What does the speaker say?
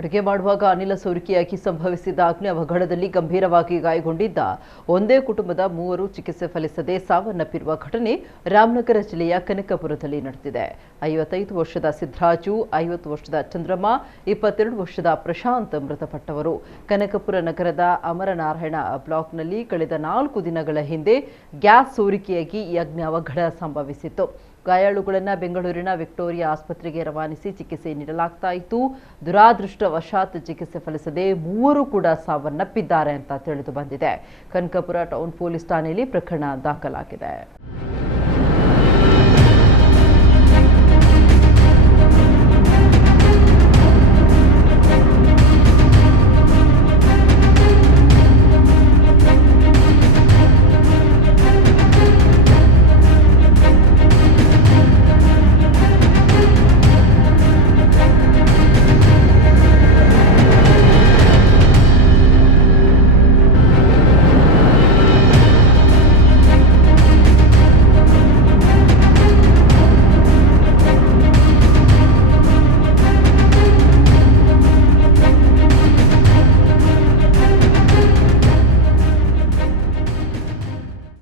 ಅಡುಗೆ ಮಾಡುವಾಗ ಅನಿಲ ಸೋರಿಕೆಯಾಗಿ ಸಂಭವಿಸಿದ ಅಗ್ನಿ ಅವಘಡದಲ್ಲಿ ಗಂಭೀರವಾಗಿ ಗಾಯಗೊಂಡಿದ್ದ ಒಂದೇ ಕುಟುಂಬದ 3 ಚಿಕಿತ್ಸೆ ಫಲಿಸದೆ ಸಾವನ್ನಪ್ಪಿರುವ ಘಟನೆ ರಾಮನಗರ ಜಿಲ್ಲೆಯ ಕನಕಪುರದಲ್ಲಿ ನಡೆದಿದೆ. 55 ವರ್ಷದ ಸಿದ್ದರಾಜು, 50 ವರ್ಷದ ಚಂದ್ರಮ್ಮ, 22 ವರ್ಷದ ಪ್ರಶಾಂತ್ ಮೃತಪಟ್ಟವರು. ಕನಕಪುರ ನಗರದ ಅಮರನಾರಾಯಣ ಬ್ಲಾಕ್ನಲ್ಲಿ ಕಳೆದ 4 ದಿನಗಳ ಹಿಂದೆ ಗ್ಯಾಸ್ ಸೋರಿಕೆಯಾಗಿ ಈ ಅಗ್ನಿ ಅವಘಡ ಸಂಭವಿಸಿತ್ತು. ಗಾಯಾಳುಗಳನ್ನು ಬೆಂಗಳೂರಿನ ವಿಕ್ಟೋರಿಯಾ ಆಸ್ಪತ್ರೆಗೆ ರವಾನಿಸಿ ಚಿಕಿತ್ಸೆ ನೀಡಲಾಗ್ತಾ ಇತ್ತು. ದುರಾದೃಷ್ಟವಶಾತ್ ಚಿಕಿತ್ಸೆ ಫಲಿಸದೆ 3 ಕೂಡ ಸಾವನ್ನಪ್ಪಿದ್ದಾರೆ ಅಂತ ತಿಳಿದು ಬಂದಿದೆ. ಕನಕಪುರ ಟೌನ್ ಪೊಲೀಸ್ ಠಾಣೆಯಲ್ಲಿ ಪ್ರಕರಣ ದಾಖಲಾಗಿದೆ.